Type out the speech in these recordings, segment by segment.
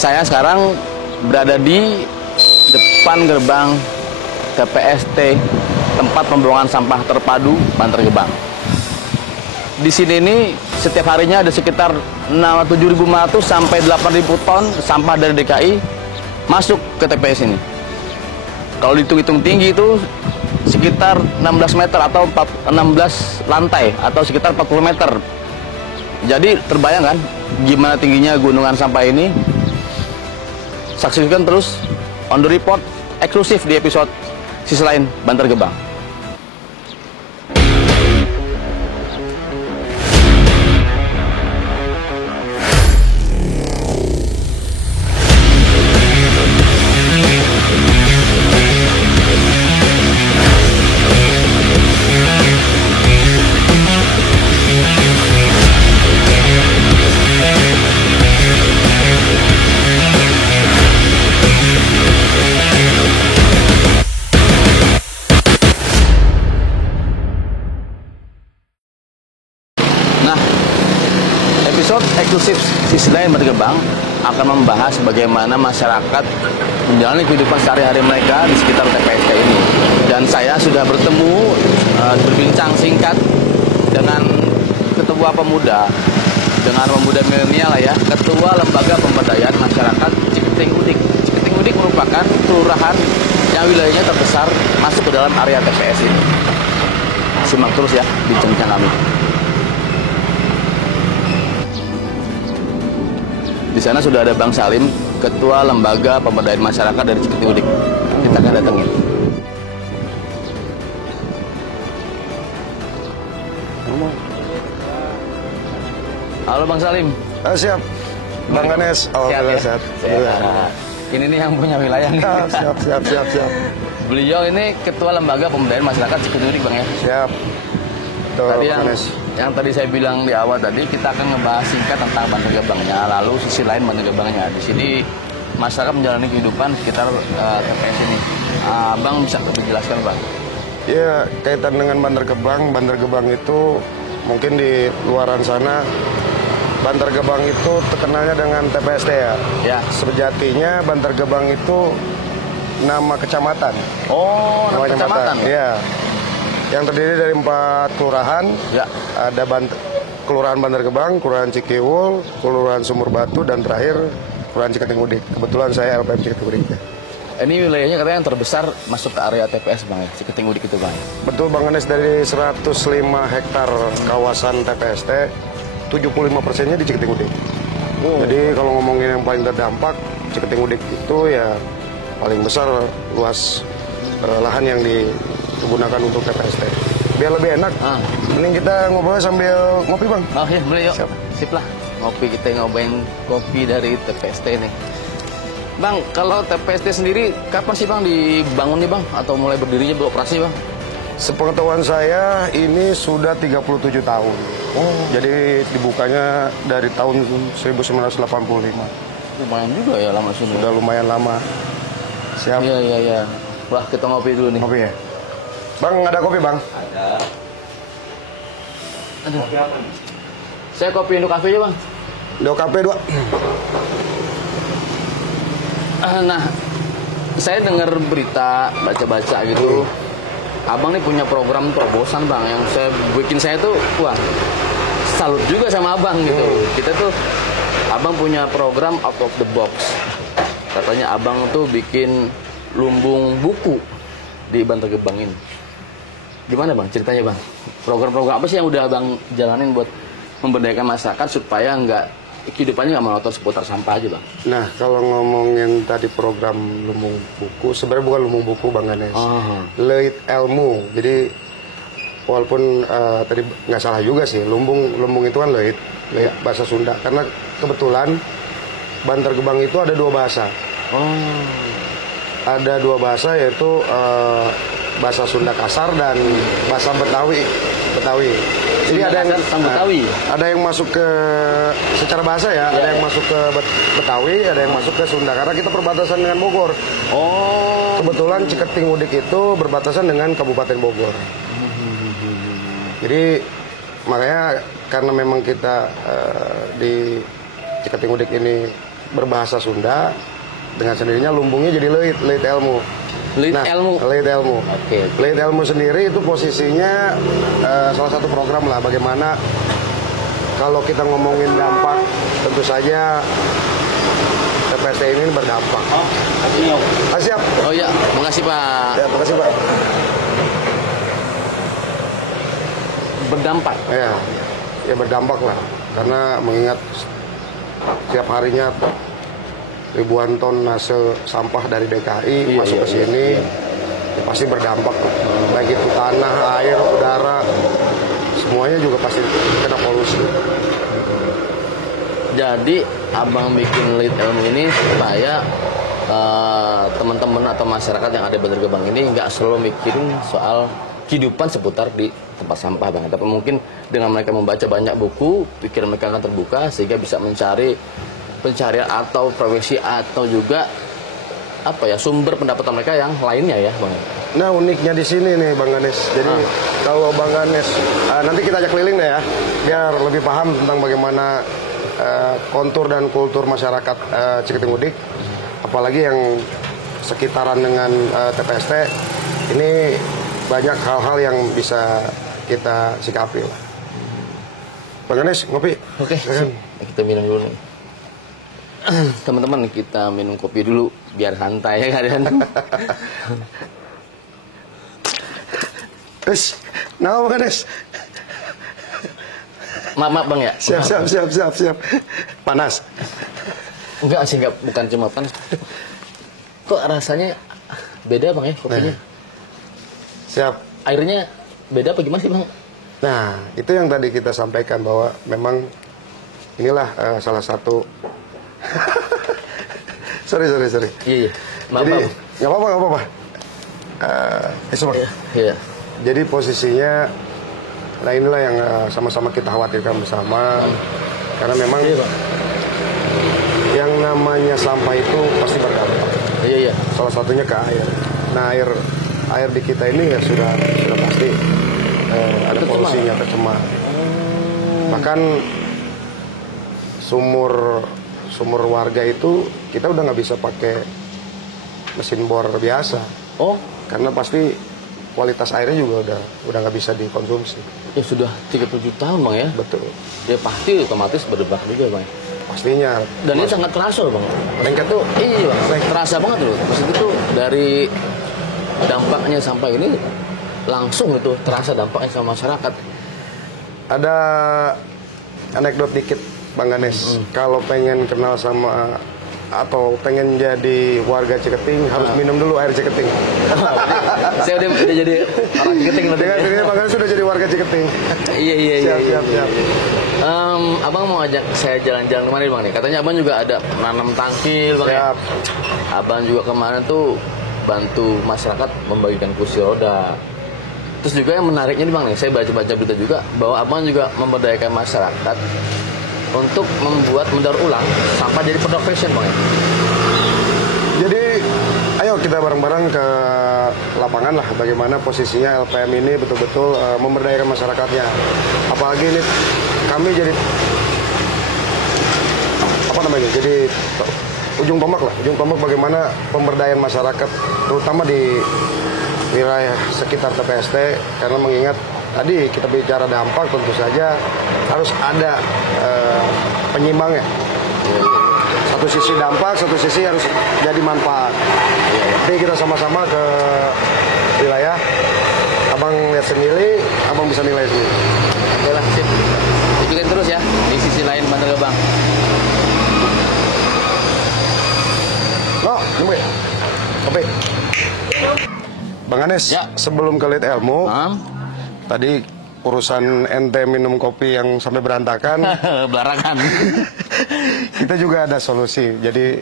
Saya sekarang berada di depan gerbang TPST, tempat pembuangan sampah terpadu Bantar Gebang. Di sini ini setiap harinya ada sekitar 7.500 sampai 8.000 ton sampah dari DKI masuk ke TPS ini. Kalau dihitung-hitung tinggi itu sekitar 16 meter atau 16 lantai atau sekitar 40 meter. Jadi terbayang kan gimana tingginya gunungan sampah ini? Saksikan terus on the report eksklusif di episode Sisi Lain Bantar Gebang. Episode eksklusif Sisi Lain Bantar Gebang akan membahas bagaimana masyarakat menjalani kehidupan sehari-hari mereka di sekitar TPST ini. Dan saya sudah berbincang singkat dengan ketua pemuda, dengan pemuda milenial ya, ketua Lembaga Pemberdayaan Masyarakat Ciketing Udik. Ciketing Udik merupakan kelurahan yang wilayahnya terbesar masuk ke dalam area TPS ini. Simak terus ya bincang kami. Di sana sudah ada Bang Salim, Ketua Lembaga Pemberdayaan Masyarakat dari Ciketing Udik. Kita akan datengin. Halo Bang Salim. Siap. Bang Ganes. Siap. Ini nih yang punya wilayah nih. Siap. Beliau ini Ketua Lembaga Pemberdayaan Masyarakat Ciketing Udik, Bang ya. Siap. Betul, Tadi Bang Ganes. yang tadi saya bilang di awal tadi, kita akan ngebahas singkat tentang Bantar Gebangnya, lalu sisi lain Bantar Gebangnya. Di sini masyarakat menjalani kehidupan sekitar TPS ini. Bang bisa lebih jelaskan, Bang? Ya, kaitan dengan Bantar Gebang itu mungkin di luaran sana Bantar Gebang itu terkenalnya dengan TPST ya. Ya. Sejatinya Bantar Gebang itu nama kecamatan. Oh, nama kecamatan. Iya. Yang terdiri dari 4 kelurahan. Ya. Ada Kelurahan Bantar Gebang, Kelurahan Cikiwul, Kelurahan Sumur Batu, dan terakhir Kelurahan Ciketing Udik. Kebetulan saya LPM Ciketing Udik. Ini wilayahnya katanya yang terbesar masuk ke area TPS, Bang ya, Ciketing Udik itu, Bang. Betul, Bang Ganes, dari 105 hektar kawasan TPST, 75%-nya di Ciketing Udik. Jadi kalau ngomongin yang paling terdampak, Ciketing Udik itu ya paling besar luas lahan yang digunakan untuk TPST. Biar lebih enak, mending kita ngobrol sambil ngopi, Bang. Oh iya, boleh yuk. Siap. Sip lah. Ngopi, kita ngobain kopi dari TPST nih. Bang, kalau TPST sendiri kapan sih Bang dibangun nih Bang? Atau mulai berdirinya beroperasi Bang? Sepengetahuan saya ini sudah 37 tahun. Jadi dibukanya dari tahun 1985. Lumayan juga ya lama sini. Sudah lumayan lama. Siap. Iya. Wah, kita ngopi dulu nih. Kopi ya? Bang, ada kopi, Bang? Aduh. Saya kopi Indo Cafe aja Bang. Indo Cafe 2. Nah, saya dengar berita, baca-baca gitu. Abang nih punya program terobosan Bang, yang saya tuh, wah, salut juga sama Abang gitu. Kita tuh, Abang punya program out of the box. Katanya Abang tuh bikin lumbung buku di Bantar Gebang ini. Gimana Bang ceritanya Bang? Program-program apa sih yang udah Abang jalanin buat memberdayakan masyarakat supaya kehidupannya nggak monoton seputar sampah aja Bang? Nah, kalau ngomongin tadi program lumbung buku, sebenarnya bukan lumbung buku, Bang Ganes. Leit ilmu. Jadi walaupun tadi nggak salah juga sih, lumbung itu kan leit bahasa Sunda. Karena kebetulan Bantar Gebang itu ada 2 bahasa. Ada 2 bahasa, yaitu bahasa Sunda kasar dan bahasa Betawi. Jadi ada yang masuk ke secara bahasa ya, ada yang masuk ke Betawi, ada yang masuk ke Sunda karena kita perbatasan dengan Bogor. Kebetulan Ciketing Udik itu berbatasan dengan Kabupaten Bogor. Jadi makanya karena memang kita di Ciketing Udik ini berbahasa Sunda, dengan sendirinya lumbungnya jadi leit ilmu. Leit ilmu. Leit ilmu. Oke. Leit ilmu sendiri itu posisinya salah satu program lah bagaimana kalau kita ngomongin dampak, tentu saja TPST ini berdampak. Siap. Oh iya, makasih Pak. Ya, makasih Pak. Berdampak. Ya berdampak lah, karena mengingat setiap harinya ribuan ton hasil sampah dari DKI masuk ke sini, ya pasti berdampak. Baik itu tanah, air, udara, semuanya juga pasti kena polusi. Jadi abang bikin Leit ilmu ini supaya teman-teman atau masyarakat yang ada di Bantar Gebang ini nggak selalu mikirin soal kehidupan seputar di tempat sampah bang. Tapi mungkin dengan mereka membaca banyak buku, pikiran mereka akan terbuka sehingga bisa mencari pencarian atau profesi atau juga apa ya sumber pendapatan mereka yang lainnya ya bang. Nah uniknya di sini nih Bang Ganes. Jadi kalau Bang Ganes nanti kita ajak keliling deh ya, biar lebih paham tentang bagaimana kontur dan kultur masyarakat Ciketing Udik, apalagi yang sekitaran dengan TPST ini. Banyak hal-hal yang bisa kita sikapi lah. Bang Ganes, ngopi? Oke, kita minum dulu nih. Teman-teman, kita minum kopi dulu biar santai ya kalian. Nah Bang Ganes. Maaf bang ya. Siap. Panas? Enggak sih, bukan cuma panas. Kok rasanya beda bang ya kopinya? Siap. Airnya beda apa gimana sih bang? Nah, itu yang tadi kita sampaikan bahwa memang inilah salah satu. sorry. Iya. Maaf. Jadi nggak apa-apa. Iya. Jadi posisinya, nah inilah yang sama-sama kita khawatirkan bersama, karena memang yang namanya sampah itu pasti berdampak. Iya. Salah satunya ke air. Nah air di kita ini ya sudah pasti ada polusinya, tercemar. Bahkan sumur warga itu kita udah nggak bisa pakai mesin bor biasa. Oh, karena pasti kualitas airnya juga udah nggak bisa dikonsumsi. Ya sudah 37 tahun bang ya. Betul. Ya pasti otomatis berdampak juga bang. Pastinya. Dan ini sangat terasa loh bang. Lengket tuh. Iya bang. Terasa banget loh. Maksudnya tuh dari dampaknya sampah ini langsung itu terasa dampaknya sama masyarakat. Ada anekdot dikit Bang Ganes. Kalau pengen kenal sama atau pengen jadi warga Ciketing harus minum dulu air Ciketing. Saya udah jadi orang Ciketing nanti. Dengan Bang Ganes sudah jadi warga Ciketing. Iya. Siap. Abang mau ajak saya jalan-jalan kemarin bang nih. Katanya abang juga ada nanam tangkil bang. Siap. Ya? Abang juga kemarin tuh bantu masyarakat membagikan kursi roda. Terus juga yang menariknya nih bang nih, saya baca-baca berita juga bahwa abang juga memberdayakan masyarakat untuk membuat mendaur ulang sampah jadi produk fashion bang. Jadi ayo kita bareng-bareng ke lapangan lah bagaimana posisinya LPM ini betul-betul memberdayakan masyarakatnya. Apalagi ini kami jadi jadi ujung tombak bagaimana pemberdayaan masyarakat terutama di wilayah sekitar TPST, karena mengingat tadi kita bicara dampak tentu saja harus ada penyimbangnya. Satu sisi dampak, satu sisi harus jadi manfaat. Jadi kita sama-sama ke wilayah, abang lihat sendiri, abang bisa nilai sendiri. Oke lah, sip. Ikutin terus ya di sisi lain Bantar Gebang. Kopi. Bang Ganes, Ya. sebelum ke Leit ilmu, tadi urusan ente minum kopi yang sampai berantakan, belarangan. kita juga ada solusi. Jadi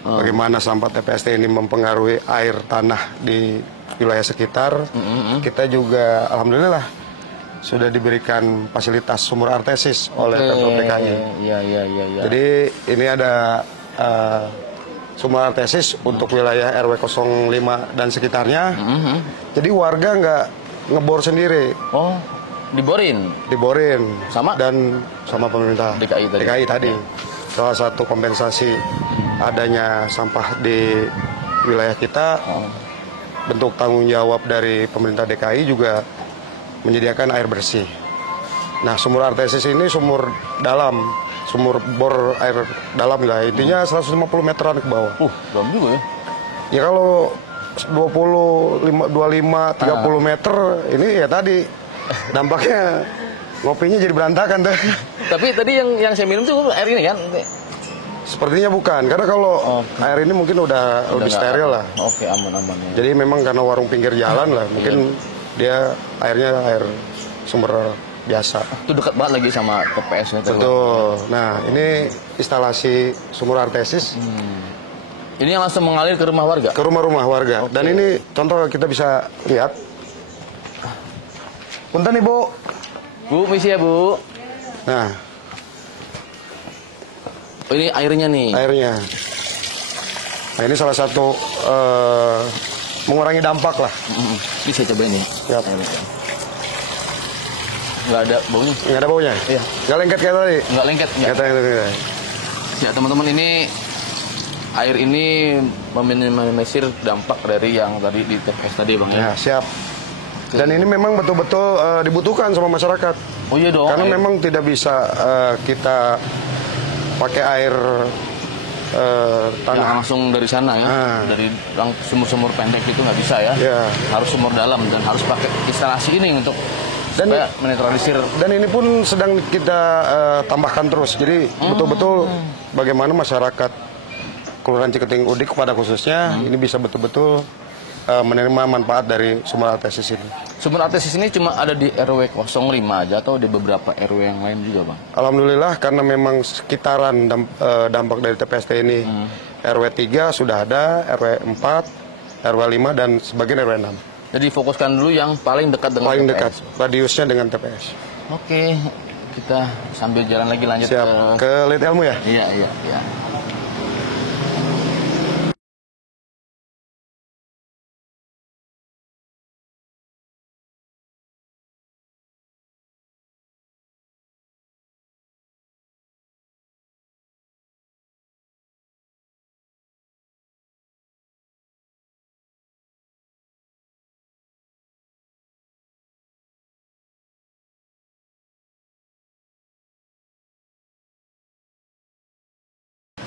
bagaimana sampah TPST ini mempengaruhi air tanah di wilayah sekitar. Kita juga alhamdulillah sudah diberikan fasilitas sumur artesis oleh Pemprov DKI. Iya. Jadi ini ada sumur artesis untuk wilayah RW 05 dan sekitarnya. Jadi warga nggak ngebor sendiri. Oh, diborin Diborin sama dan sama pemerintah DKI tadi. salah satu kompensasi adanya sampah di wilayah kita, bentuk tanggung jawab dari pemerintah DKI juga menyediakan air bersih. Nah, sumur artesis ini sumur dalam, sumur bor air dalam lah, intinya 150 meteran ke bawah. Dalam juga ya? Ya kalau 25, 30 meter ini ya tadi dampaknya ngopinya jadi berantakan tuh. Tapi tadi yang saya minum tuh air ini kan? Sepertinya bukan, karena kalau air ini mungkin udah lebih steril lah. Oke, aman-aman ya. Jadi memang karena warung pinggir jalan lah, mungkin dia airnya air sumber biasa. Itu dekat banget lagi sama TPS-nya. Betul. Nah, ini instalasi sumur artesis. Ini yang langsung mengalir ke rumah warga? Ke rumah-rumah warga. Dan ini contoh kita bisa lihat. Punten Ibu. Bu, misi ya Bu. Nah, ini airnya nih. airnya. Nah, ini salah satu mengurangi dampak lah. Ini saya cobain nih. Yap. Nggak ada baunya. Nggak ada baunya? Iya. Nggak lengket kayak tadi? Nggak lengket. Nggak lengket. Ya teman-teman, ini air ini meminimalisir dampak dari yang tadi di TPS tadi Bang ya. Ya, siap. Dan ini memang betul-betul dibutuhkan sama masyarakat. Oh iya dong. Karena memang tidak bisa kita pakai air tanah. Yang langsung dari sana ya, dari sumur-sumur pendek itu nggak bisa ya. Ya. Harus sumur dalam dan harus pakai instalasi ini untuk supaya menetralisir. Dan ini pun sedang kita tambahkan terus. Jadi betul-betul bagaimana masyarakat Kelurahan Ciketing Udik pada khususnya ini bisa betul-betul menerima manfaat dari sumur artesis ini. Sumur artesis ini cuma ada di RW 05 aja atau di beberapa RW yang lain juga Bang? Alhamdulillah karena memang sekitaran dampak dari TPST ini RW 3 sudah ada, RW 4, RW 5 dan sebagian RW 6. Jadi fokuskan dulu yang paling dekat dengan Paling TPS. dekat, radiusnya dengan TPS. Oke, kita sambil jalan lagi lanjut Siap. Ke Lead Ilmu ya? Iya.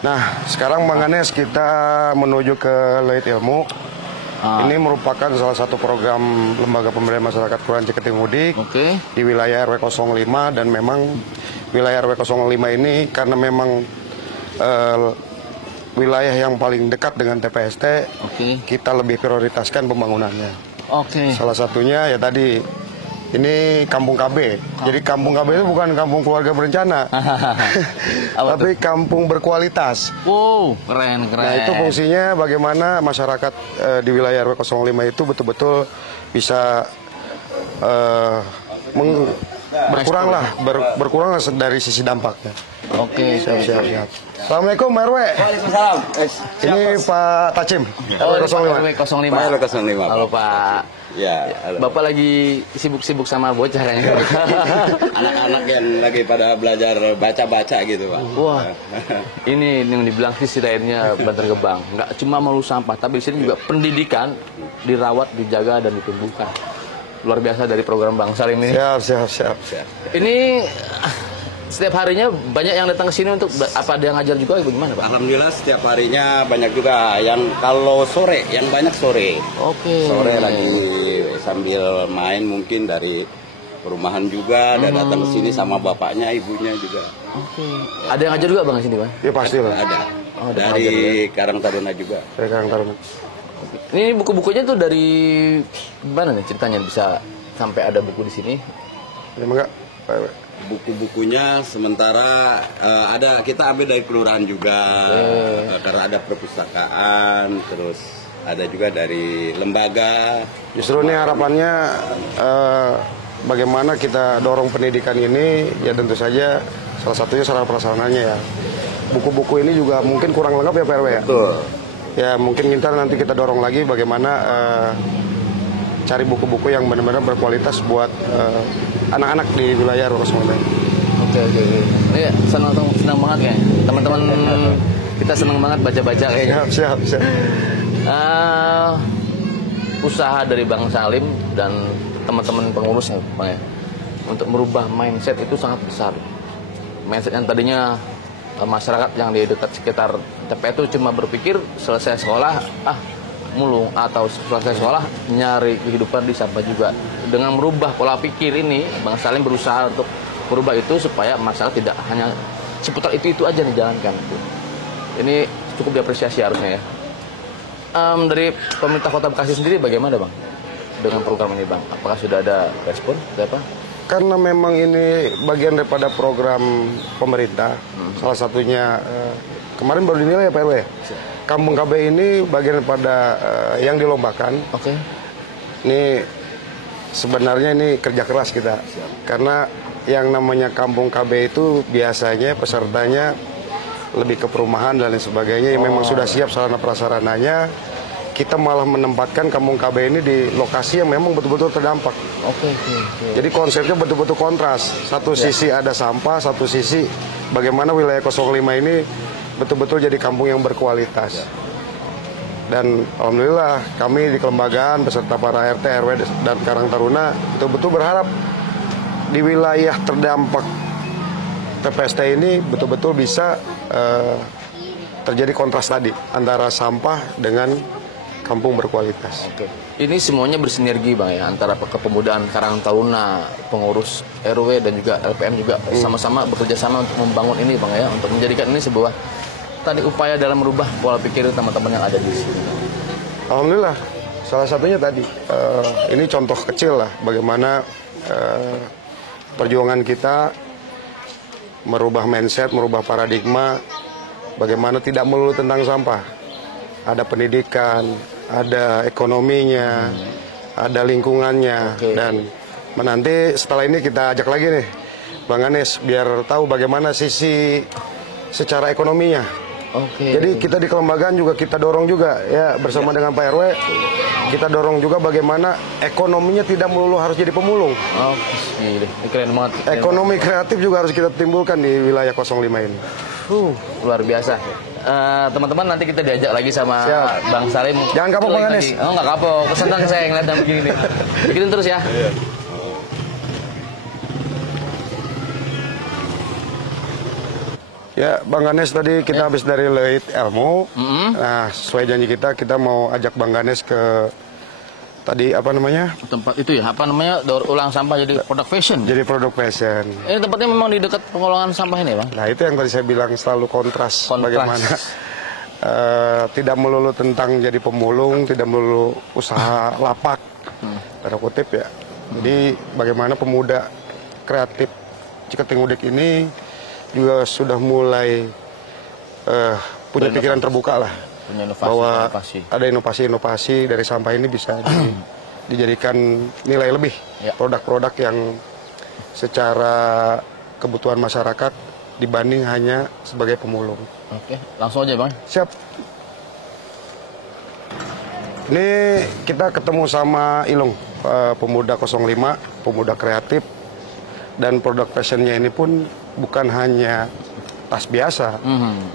Nah, sekarang Bang Ganes kita menuju ke Lead Ilmu. Ini merupakan salah satu program Lembaga Pemberdayaan Masyarakat Kelurahan Ciketing Udik di wilayah RW 05 dan memang wilayah RW 05 ini karena memang wilayah yang paling dekat dengan TPST, kita lebih prioritaskan pembangunannya. Salah satunya ya tadi ini Kampung KB. Jadi Kampung KB itu bukan kampung keluarga berencana, tapi kampung berkualitas. Wow, keren. Nah, itu fungsinya bagaimana masyarakat di wilayah RW 05 itu betul-betul bisa berkurang dari sisi dampaknya. Oke, siap. Assalamualaikum RW. Waalaikumsalam. Ini Pak Tacim, RW 05. Halo Pak. Ya, Bapak lagi sibuk-sibuk sama bocah kayaknya. anak-anak yang lagi pada belajar baca-baca gitu Pak. Wah, ini yang dibilang sisi lainnya Bantar Gebang. Nggak cuma melulu sampah, tapi di sini juga pendidikan dirawat, dijaga, dan ditumbuhkan. Luar biasa dari program Bang Salim ini. Siap. Ini setiap harinya banyak yang datang ke sini untuk apa, dia ngajar juga gimana Pak? Alhamdulillah setiap harinya banyak juga yang kalau sore, yang banyak sore. Sore lagi sambil main mungkin dari perumahan juga dan datang ke sini sama bapaknya, ibunya juga. Ada yang ngajar juga Bang di sini Bang? Ya pasti lah. Ada. Dari Karang Taruna juga. Dari Karang Taruna. Ini buku-bukunya tuh dari mana nih ceritanya bisa sampai ada buku di sini? Ya enggak. Buku-bukunya sementara kita ambil dari kelurahan juga, karena ada perpustakaan, terus ada juga dari lembaga. Justru ini harapannya bagaimana kita dorong pendidikan ini, ya tentu saja salah satunya sarana prasarananya ya. Buku-buku ini juga mungkin kurang lengkap ya Pak RW ya? Betul. Ya mungkin nanti kita dorong lagi bagaimana cari buku-buku yang benar-benar berkualitas buat anak-anak di wilayah RW 05. Oke. Ini senang banget kayaknya. Teman-teman kita senang banget baca-baca kayaknya. Siap. Usaha dari Bang Salim dan teman-teman pengurusnya, Bang ya, untuk merubah mindset itu sangat besar. Mindset yang tadinya masyarakat yang di dekat sekitar TPS itu cuma berpikir selesai sekolah mulung, atau selesai sekolah nyari kehidupan di sampah juga. Dengan merubah pola pikir ini, Bang Salim berusaha untuk merubah itu supaya masyarakat tidak hanya seputar itu aja dijalankan. Ini cukup diapresiasi harusnya ya. Dari pemerintah Kota Bekasi sendiri bagaimana Bang dengan program ini Bang? Apakah sudah ada respon atau apa? Karena memang ini bagian daripada program pemerintah, salah satunya kemarin baru dinilai ya Pak RW. Kampung KB ini bagian daripada yang dilombakan. Oke. Ini sebenarnya ini kerja keras kita. Karena yang namanya Kampung KB itu biasanya pesertanya lebih ke perumahan dan lain sebagainya yang memang sudah siap sarana prasarananya. Kita malah menempatkan Kampung KB ini di lokasi yang memang betul-betul terdampak. Oke. Jadi konsepnya betul-betul kontras. Satu sisi ada sampah, satu sisi bagaimana wilayah 05 ini betul-betul jadi kampung yang berkualitas. Dan alhamdulillah kami di kelembagaan beserta para RT, RW dan Karang Taruna betul-betul berharap di wilayah terdampak TPST ini betul-betul bisa terjadi kontras tadi antara sampah dengan kampung berkualitas. Oke. Ini semuanya bersinergi Bang ya, antara kepemudaan Karang Taruna, pengurus RW dan juga LPM juga sama-sama bekerja sama untuk membangun ini Bang ya, untuk menjadikan ini sebuah tadi upaya dalam merubah pola pikir teman-teman yang ada di sini. Alhamdulillah, salah satunya tadi ini contoh kecil lah bagaimana perjuangan kita merubah mindset, merubah paradigma, bagaimana tidak melulu tentang sampah. Ada pendidikan, ada ekonominya, ada lingkungannya, dan nanti setelah ini kita ajak lagi nih Bang Ganes biar tahu bagaimana sisi secara ekonominya. Jadi kita di kelembagaan juga kita dorong juga ya bersama dengan Pak RW, kita dorong juga bagaimana ekonominya tidak melulu harus jadi pemulung. Ini keren banget. Ekonomi kreatif juga harus kita timbulkan di wilayah 05 ini. Luar biasa. Teman-teman nanti kita diajak lagi sama Bang Salim. Jangan kapok Bang Ganes. Oh nggak kapok, kesenang saya ngeliat yang begini nih. Bikin terus ya. Ya, Bang Ganes tadi kita habis dari Leit Elmo. Nah, sesuai janji kita mau ajak Bang Ganes ke tadi apa namanya? Tempat itu ya, apa namanya? Daur ulang sampah jadi produk fashion. Jadi produk fashion. Ini tempatnya memang di dekat pengolahan sampah ini, Bang. Nah, itu yang tadi saya bilang selalu kontras. Bagaimana tidak melulu tentang jadi pemulung, tidak melulu usaha lapak. Tanda kutip ya. Jadi bagaimana pemuda kreatif Ciketing Udik ini juga sudah mulai punya pikiran terbuka lah bahwa ada inovasi-inovasi dari sampah ini bisa dijadikan nilai lebih, produk-produk yang secara kebutuhan masyarakat dibanding hanya sebagai pemulung. Oke, langsung aja Bang. Siap. Ini kita ketemu sama Ilung, pemuda 05, pemuda kreatif, dan produk fashionnya ini pun bukan hanya tas biasa.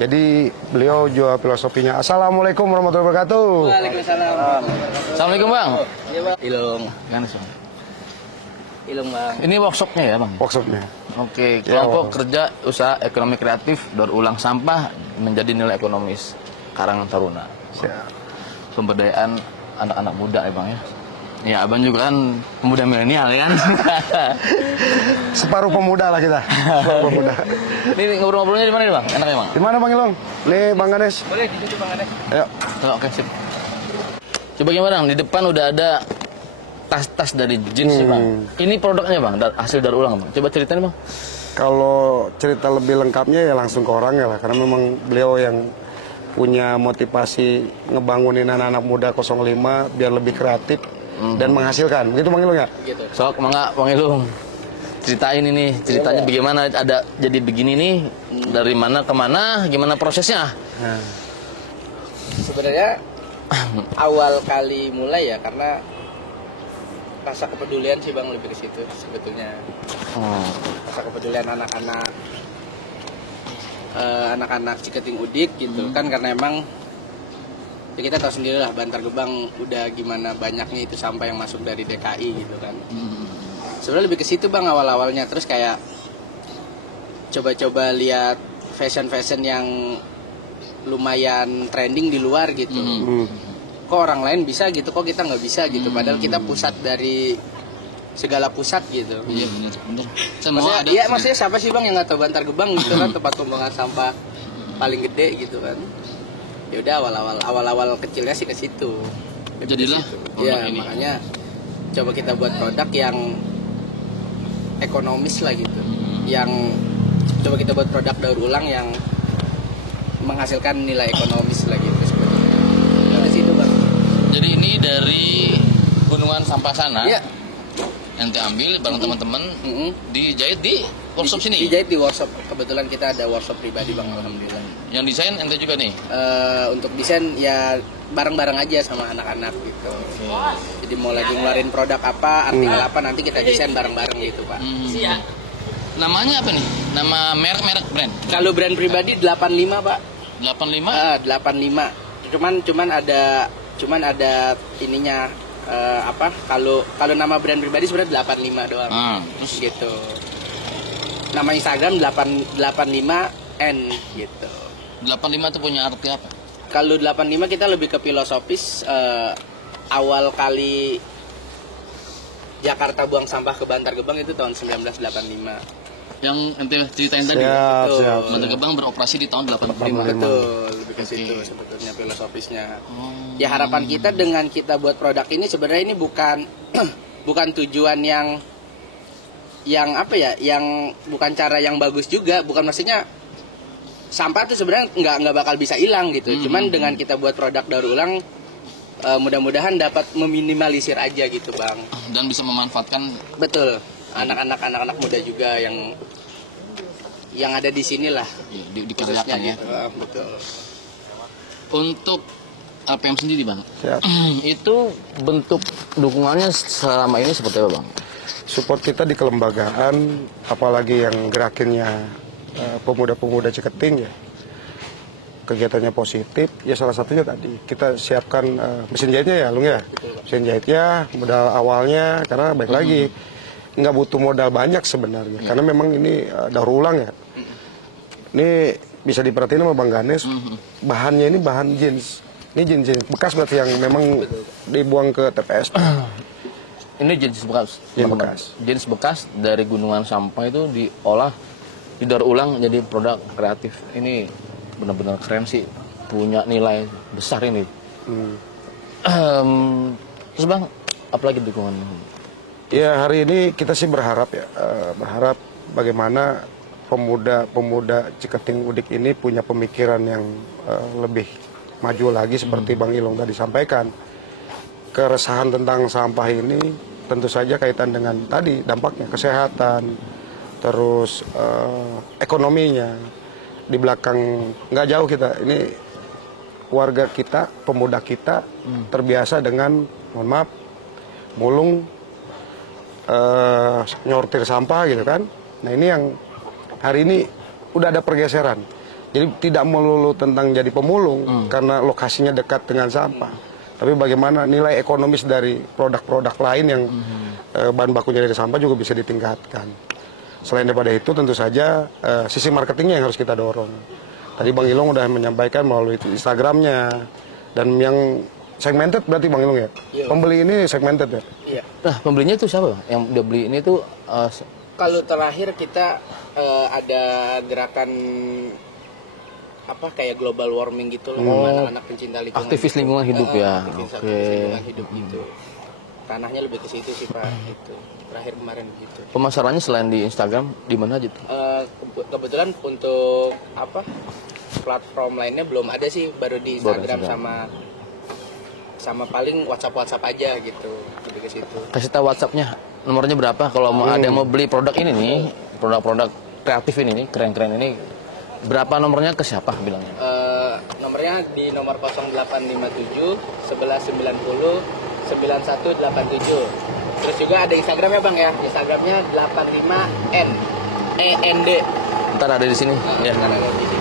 Jadi beliau jual filosofinya. Assalamualaikum warahmatullahi wabarakatuh. Waalaikumsalam. Assalamualaikum Bang. Iya Bang. Ilung. Ilung Bang. Ini workshopnya ya Bang? Workshopnya. Oke, kelompok kerja usaha ekonomi kreatif daur ulang sampah menjadi nilai ekonomis Karang Taruna. Pemberdayaan anak-anak muda ya Bang ya. Ya, Abang juga kan pemuda milenial ya kan. Separuh pemuda lah kita. Separuh pemuda. Ini ngobrol-ngobrolnya di mana nih Bang? Enaknya Bang? Di mana Bang Ilung? Nih Bang Ganes. Boleh duduk Bang Ganes. Ayo. Oke, sip. Coba gimana Bang? Di depan udah ada tas-tas dari jeans Bang. Ini produknya Bang, hasil daur ulang Bang. Coba ceritain Bang. Kalau cerita lebih lengkapnya ya langsung ke orangnya lah, karena memang beliau yang punya motivasi ngebangunin anak-anak muda 05 biar lebih kreatif dan menghasilkan. Begitu Bang Ilung ya? Gitu. Sok, mangga Bang Ilung. Ceritain ini, ceritanya bagaimana ada jadi begini nih, dari mana ke mana, gimana prosesnya? Sebenarnya awal kali mulai ya karena rasa kepedulian sih Bang, lebih ke situ sebetulnya. Rasa kepedulian anak-anak Ciketing Udik gitu kan, karena emang ya kita tahu sendiri lah Bantar Gebang udah gimana banyaknya itu sampah yang masuk dari DKI gitu kan. Sebenarnya lebih ke situ Bang awal-awalnya, terus kayak coba-coba lihat fashion yang lumayan trending di luar gitu. Kok orang lain bisa gitu, kok kita nggak bisa gitu, padahal kita pusat dari segala pusat gitu. Iya bener. Maksudnya siapa sih Bang yang nggak tahu Bantar Gebang gitu kan, tempat pembuangan sampah paling gede gitu kan. Ya udah awal-awal kecilnya sih ke situ. Jadilah ya ini. Makanya coba kita buat produk yang ekonomis lah gitu. Yang coba kita buat produk daur ulang yang menghasilkan nilai ekonomis lah gitu sebetulnya. Dari situ Bang. Jadi ini dari gunungan sampah sana. Iya. Ente ambil bareng teman-teman, dijahit di workshop sini. Dijahit di workshop. Kebetulan kita ada workshop pribadi Bang, alhamdulillah. Yang desain ente juga nih. Untuk desain ya bareng-bareng aja sama anak-anak gitu. Jadi mau lagi ngeluarin produk apa, artikel apa, nanti kita desain bareng-bareng gitu Pak. Namanya apa nih? Nama merek brand? Kalau brand pribadi 85 Pak. 85? 85. Cuman ada ininya kalau nama brand pribadi sebenarnya 85 doang. Terus Gitu. Nama Instagram 85N gitu. 85 itu punya arti apa? Kalau 85 kita lebih ke filosofis, awal kali Jakarta buang sampah ke Bantar Gebang itu tahun 1985. Yang ente ceritain tadi. Siap. Bantar Gebang beroperasi di tahun 85. Betul, lebih ke situ sebetulnya filosofisnya. Ya harapan kita dengan kita buat produk ini sebenarnya ini bukan bukan tujuan yang bukan cara yang bagus juga, bukan maksudnya sampah itu sebenarnya nggak bakal bisa hilang gitu. Cuman dengan kita buat produk daur ulang, mudah-mudahan dapat meminimalisir aja gitu Bang. Dan bisa memanfaatkan. Betul. Anak-anak muda juga yang ada di sini lah. Dikerjakan ya. Gitu. Betul. Untuk APM sendiri Bang. Siap. Itu bentuk dukungannya selama ini seperti apa Bang? Support kita di kelembagaan, apalagi yang gerakinnya pemuda-pemuda Ciketing ya, kegiatannya positif. Ya salah satunya tadi kita siapkan mesin jahitnya ya Lung ya. Mesin jahitnya modal awalnya, karena baik lagi nggak butuh modal banyak sebenarnya, karena memang ini daur ulang ya. Ini bisa diperhatiin sama Bang Ganes, bahannya ini bahan jeans. Ini jeans bekas berarti yang memang dibuang ke TPS. Ini jenis bekas. Jenis bekas. Jenis bekas dari gunungan sampah itu diolah, didaur ulang jadi produk kreatif. Ini benar-benar keren sih, punya nilai besar ini. Terus Bang, apalagi dukungan? Ya hari ini kita sih berharap ya, berharap bagaimana pemuda Ciketing Udik ini punya pemikiran yang lebih maju lagi seperti Bang Ilong tadi sampaikan. Keresahan tentang sampah ini tentu saja kaitan dengan tadi dampaknya kesehatan, terus ekonominya. Di belakang nggak jauh kita ini warga kita, pemuda kita terbiasa dengan, mohon maaf, mulung, nyortir sampah gitu kan. Nah ini yang hari ini udah ada pergeseran. Jadi tidak melulu tentang jadi pemulung karena lokasinya dekat dengan sampah. Tapi bagaimana nilai ekonomis dari produk-produk lain yang bahan bakunya dari sampah juga bisa ditingkatkan. Selain daripada itu tentu saja sisi marketingnya yang harus kita dorong. Tadi Bang Ilong udah menyampaikan melalui Instagramnya. Dan yang segmented berarti Bang Ilong ya? Iya. Pembeli ini segmented ya? Iya. Nah pembelinya itu siapa Bang? Yang dia beli ini tuh Kalau terakhir kita ada gerakan kayak global warming gitu loh, anak-anak pencinta lingkungan. Aktivis lingkungan hidup ya. Aktivis lingkungan hidup gitu. Ranahnya lebih ke situ sih Pak. Gitu. Terakhir kemarin gitu. Pemasarannya selain di Instagram di mana aja tuh? Kebetulan untuk platform lainnya belum ada sih, baru di Instagram sama paling WhatsApp aja gitu, lebih ke situ. Kasih tahu WhatsAppnya, nomornya berapa kalau mau ada yang mau beli produk ini nih, produk-produk kreatif ini nih, keren-keren ini, berapa nomornya ke siapa bilangnya? Nomornya di nomor 0857 1190 9187. Terus juga ada Instagramnya bang ya, Instagramnya 85N END. Ntar ada di sini. Ya. Ntar ada di sini.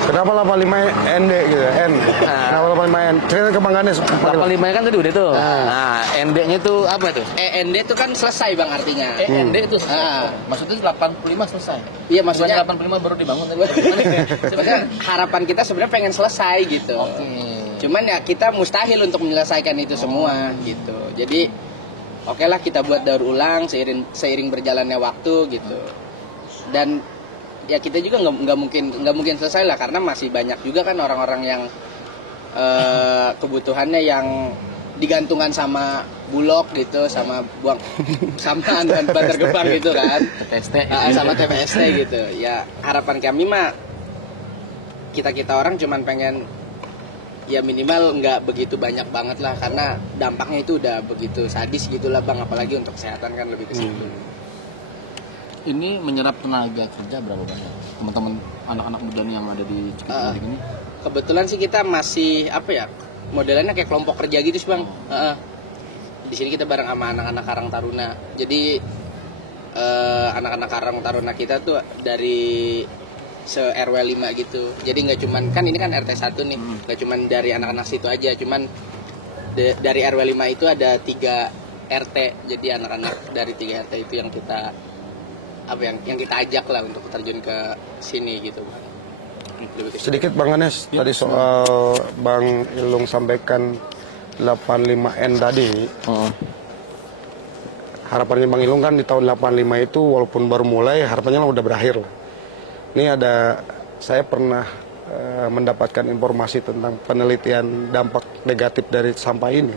Kenapa 85 ND gitu ya? N. Kenapa 85 N? Cerita kebanggaannya. 85 kan tadi udah tuh. Nah, ND-nya tuh apa tuh? END itu kan selesai bang artinya. END itu maksudnya 85 selesai. Iya maksudnya 85 baru dibangun tadi. Maksudnya harapan kita sebenarnya pengen selesai gitu. Cuman ya kita mustahil untuk menyelesaikan itu semua gitu. Jadi oke lah kita buat daur ulang seiring berjalannya waktu gitu. Dan ya kita juga nggak mungkin selesai lah karena masih banyak juga kan orang-orang yang kebutuhannya yang digantungan sama Bulog gitu, sama buang sampah dan Bantar Gebang gitu kan, sama TPST gitu. Ya harapan kami mah kita orang cuman pengen ya minimal nggak begitu banyak banget lah karena dampaknya itu udah begitu sadis gitulah bang, apalagi untuk kesehatan kan lebih ke situ. Ini menyerap tenaga kerja berapa banyak? Teman-teman anak-anak muda yang ada di Cikiteng ini? Kebetulan sih kita masih apa ya? Modelannya kayak kelompok kerja gitu sih, Bang. Di sini kita bareng sama anak-anak Karang Taruna. Jadi anak-anak Karang Taruna kita tuh dari se-RW 5 gitu. Jadi nggak cuman kan ini kan RT 1 nih. Nggak cuman dari anak-anak situ aja, cuman dari RW 5 itu ada 3 RT. Jadi anak-anak dari 3 RT itu yang kita yang kita ajak lah untuk terjun ke sini gitu Bang. Sedikit Bang Anes, tadi soal Bang Ilung sampaikan 85N tadi. Harapannya Bang Ilung kan di tahun 85 itu walaupun baru mulai, harapannya udah berakhir lah. Ini saya pernah mendapatkan informasi tentang penelitian dampak negatif dari sampah ini.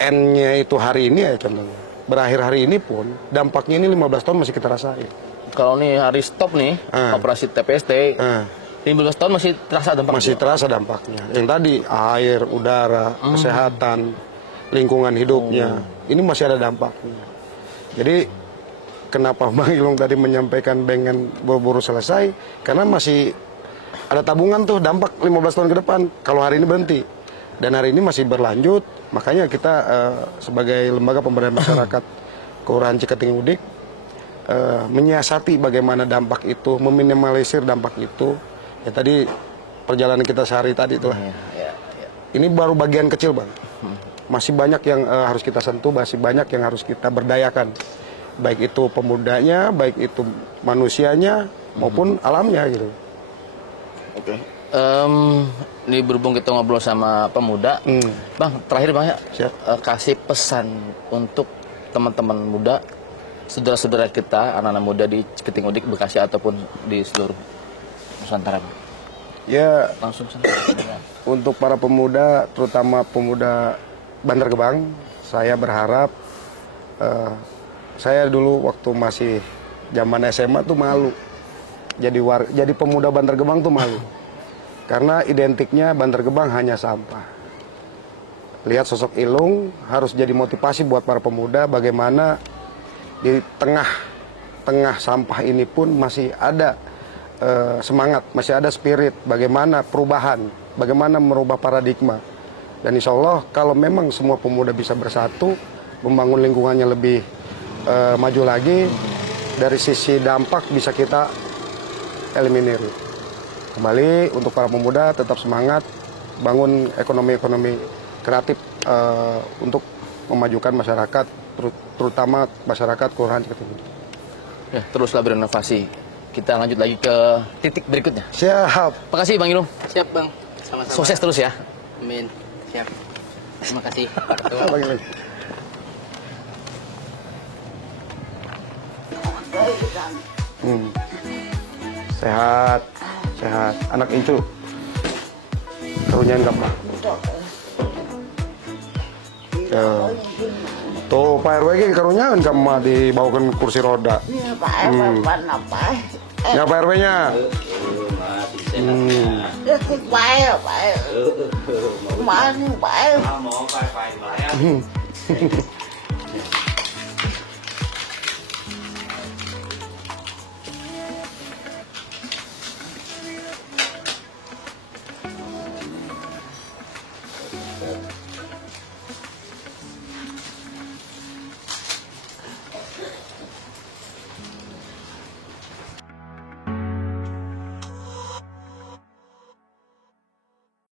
N-nya itu hari ini ya contohnya. Berakhir hari ini pun dampaknya ini 15 tahun masih kita rasain. Kalau nih hari stop nih operasi TPST, 15 tahun masih terasa dampaknya. Masih terasa dampaknya. Yang tadi air, udara, kesehatan, lingkungan hidupnya, ini masih ada dampaknya. Jadi kenapa Bang Ilung tadi menyampaikan pengen buru-buru selesai? Karena masih ada tabungan tuh dampak 15 tahun ke depan. Kalau hari ini berhenti. Dan hari ini masih berlanjut, makanya kita sebagai lembaga pemberdayaan masyarakat Kelurahan Ciketeng Udik menyiasati bagaimana dampak itu, meminimalisir dampak itu. Ya tadi perjalanan kita sehari tadi itulah. Ini baru bagian kecil Bang. Masih banyak yang harus kita sentuh, masih banyak yang harus kita berdayakan. Baik itu pemudanya, baik itu manusianya maupun alamnya gitu. Oke. Ini berhubung kita ngobrol sama pemuda, Bang, terakhir Bang ya, kasih pesan untuk teman-teman muda, saudara-saudara kita, anak-anak muda di Ciketeng Udik, Bekasi ataupun di seluruh Nusantara. Ya, langsung sana. Untuk para pemuda, terutama pemuda Bantar Gebang, saya berharap, saya dulu waktu masih zaman SMA tuh malu, jadi pemuda Bantar Gebang tuh malu. Karena identiknya Bantar Gebang hanya sampah. Lihat sosok Ilung harus jadi motivasi buat para pemuda bagaimana di tengah sampah ini pun masih ada semangat, masih ada spirit, bagaimana perubahan, bagaimana merubah paradigma. Dan insya Allah kalau memang semua pemuda bisa bersatu, membangun lingkungannya lebih maju lagi, dari sisi dampak bisa kita eliminir. Kembali untuk para pemuda tetap semangat, bangun ekonomi kreatif untuk memajukan masyarakat, terutama masyarakat Kelurahan Ciketeng Udik. Ya, teruslah berinovasi. Kita lanjut lagi ke titik berikutnya. Siap. Makasih Bang Ilung. Siap Bang. Sama-sama. Sukses terus ya. Amin. Siap. Terima kasih. Sehat. Anak Incu karunian Pak. Tuh Pak RW ini karunian kamu dibawakan kursi roda. Iya Pak RW apa? Ya Pak RW-nya. Itu Pak RW. Mana Pak RW?